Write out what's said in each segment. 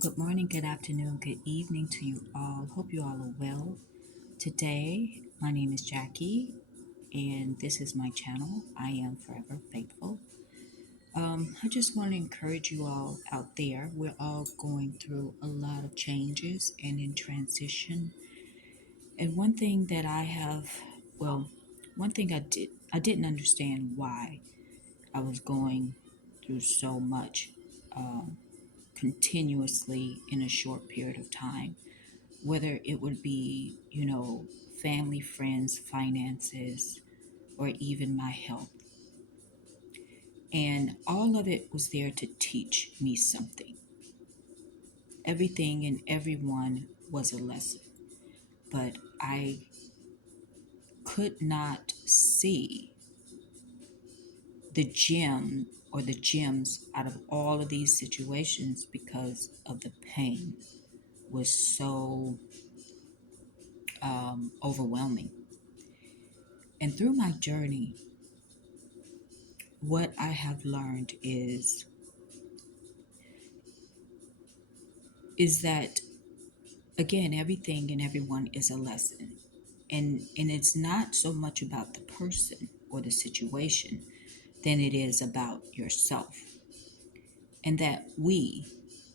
good morning, good afternoon, good evening to you all. Hope you all are well. Today, my name is Jackie, and this is my channel. I am Forever Faithful. I just want to encourage you all out there. We're all going through a lot of changes and in transition. And one thing that one thing I didn't understand why I was going through so much continuously in a short period of time, whether it would be, family, friends, finances, or even my health. And all of it was there to teach me something. Everything and everyone was a lesson, but I could not see the gem or the gems out of all of these situations because of the pain was so overwhelming. And through my journey, what I have learned is that, again, everything and everyone is a lesson. And it's not so much about the person or the situation than it is about yourself. And that we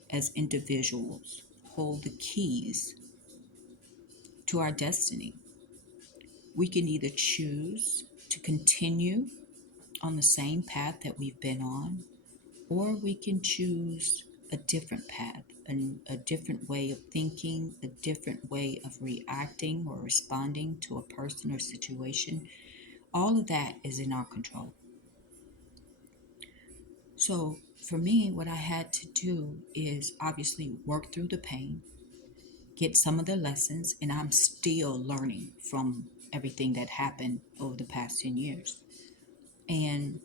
as individuals hold the keys to our destiny. We can either choose to continue on the same path that we've been on, or we can choose a different path, a different way of thinking, a different way of reacting or responding to a person or situation. All of that is in our control. So for me, what I had to do is obviously work through the pain, get some of the lessons, and I'm still learning from everything that happened over the past 10 years. And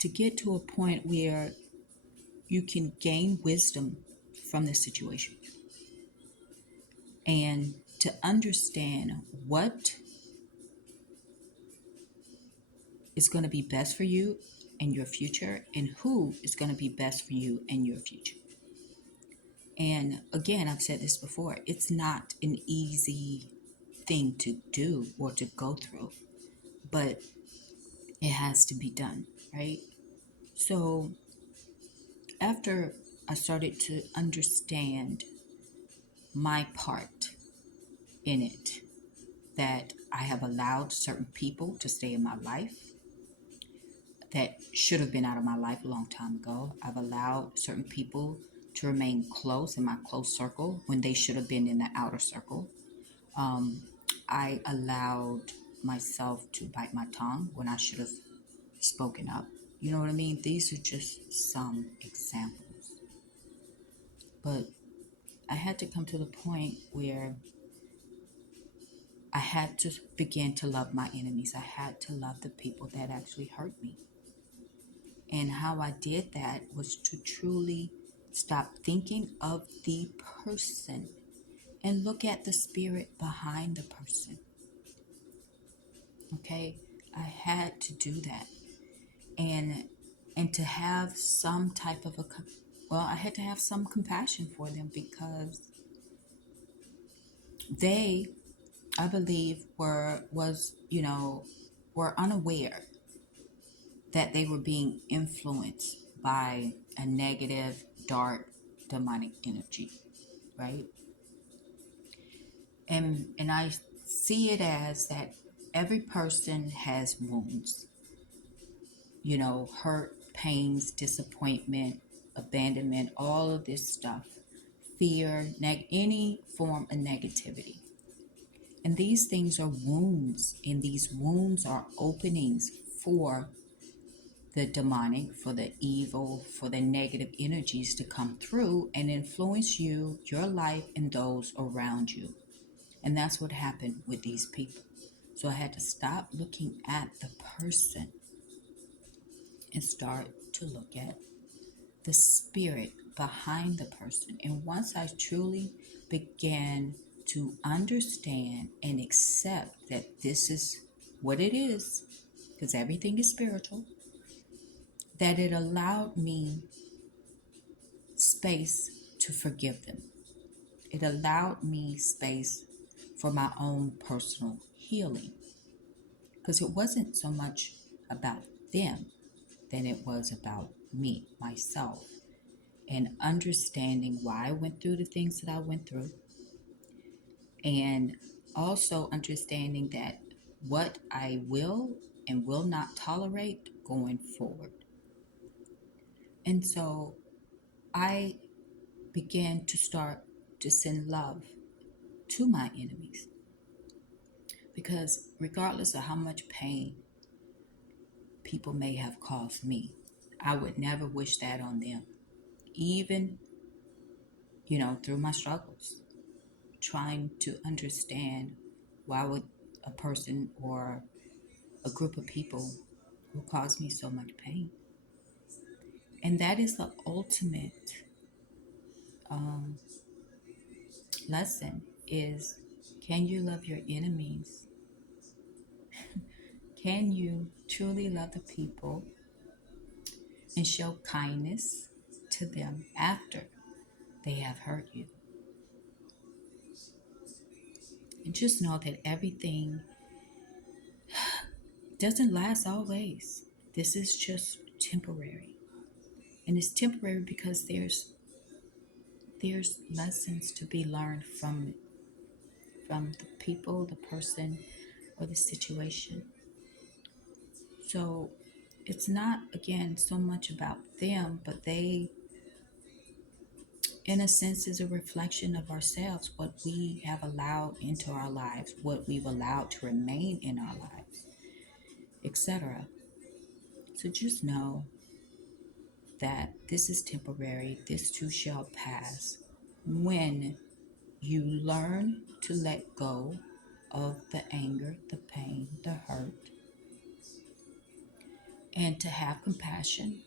to get to a point where you can gain wisdom from the situation and to understand what is going to be best for you and your future and who is going to be best for you and your future. And again, I've said this before, it's not an easy thing to do or to go through, but it has to be done, right? So after I started to understand my part in it, that I have allowed certain people to stay in my life that should have been out of my life a long time ago. I've allowed certain people to remain close in my close circle when they should have been in the outer circle. Um, I allowed myself to bite my tongue when I should have spoken up. You know what I mean? These are just some examples. But I had to come to the point where I had to begin to love my enemies. I had to love the people that actually hurt me. And how I did that was to truly stop thinking of the person and look at the spirit behind the person. Okay? I had to do that. And to have some type of I had to have some compassion for them because they, I believe, were unaware that they were being influenced by a negative, dark, demonic energy, right? And I see it as that every person has wounds, hurt, pains, disappointment, abandonment, all of this stuff, fear, any form of negativity. And these things are wounds, and these wounds are openings for the demonic, for the evil, for the negative energies to come through and influence you, your life, and those around you. And that's what happened with these people. So I had to stop looking at the person and start to look at the spirit behind the person. And once I truly began to understand and accept that this is what it is, because everything is spiritual, that it allowed me space to forgive them. It allowed me space for my own personal healing because it wasn't so much about them than it was about me, myself, and understanding why I went through the things that I went through, and also understanding that what I will and will not tolerate going forward. And so I began to start to send love to my enemies because regardless of how much pain people may have caused me, I would never wish that on them. Even, through my struggles, trying to understand why would a person or a group of people who caused me so much pain. And that is the ultimate um, lesson is, can you love your enemies? Can you truly love the people and show kindness to them after they have hurt you? And just know that everything doesn't last always. This is just temporary. And it's temporary because there's lessons to be learned from the people, the person, or the situation. So it's not, again, so much about them, but they, in a sense, is a reflection of ourselves, what we have allowed into our lives, what we've allowed to remain in our lives, etc. So just know that this is temporary, this too shall pass when you learn to let go of the anger, the pain, the hurt, and to have compassion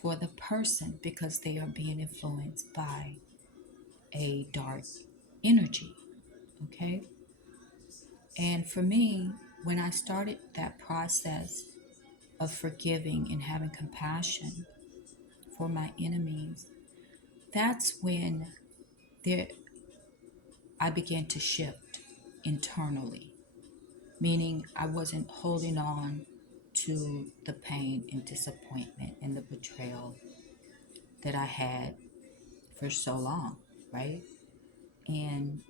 for the person because they are being influenced by a dark energy. Okay? And for me, when I started that process of forgiving and having compassion for my enemies, that's when there I began to shift internally, meaning I wasn't holding on to the pain and disappointment and the betrayal that I had for so long, right? And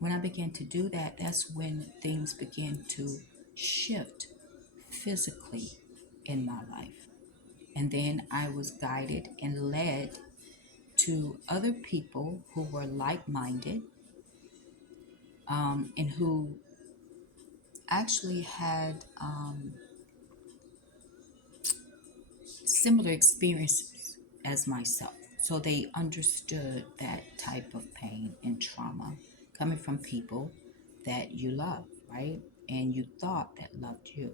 when I began to do that, that's when things began to shift physically in my life. And then I was guided and led to other people who were like minded, and who actually had similar experiences as myself. So they understood that type of pain and trauma coming from people that you love, right? And you thought that loved you.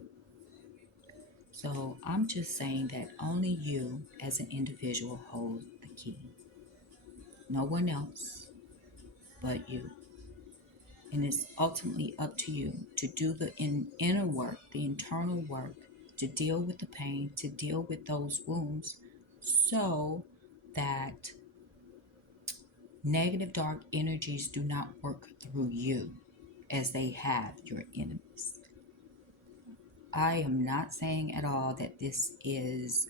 So I'm just saying that only you as an individual hold the key. No one else but you. And it's ultimately up to you to do the inner work, the internal work, to deal with the pain, to deal with those wounds, so that negative dark energies do not work through you as they have your enemies. I am not saying at all that this is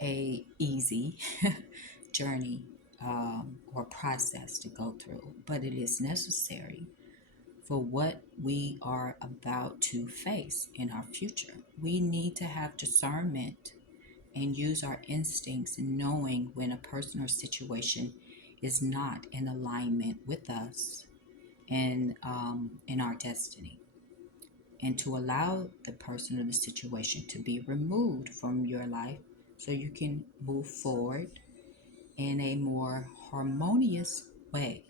a easy journey or process to go through, but it is necessary for what we are about to face in our future. We need to have discernment and use our instincts in knowing when a person or situation is not in alignment with us and in our destiny, and to allow the person or the situation to be removed from your life so you can move forward in a more harmonious way.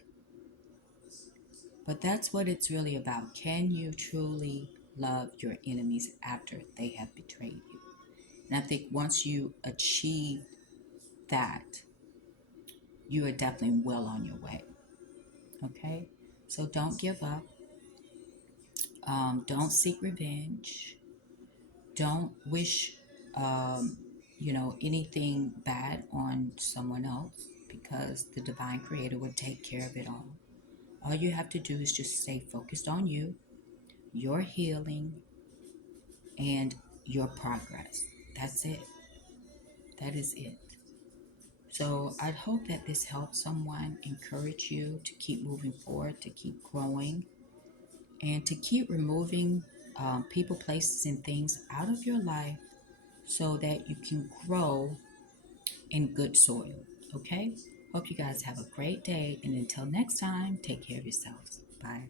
But that's what it's really about. Can you truly love your enemies after they have betrayed you? And I think once you achieve that, you are definitely well on your way. Okay? So don't give up. Don't seek revenge. Don't wish anything bad on someone else, because the divine creator would take care of it all. All you have to do is just stay focused on you, your healing, and your progress. That's it. That is it. So I hope that this helps someone, encourage you to keep moving forward, to keep growing, and to keep removing people, places, and things out of your life so that you can grow in good soil. Okay? Hope you guys have a great day. And until next time, take care of yourselves. Bye.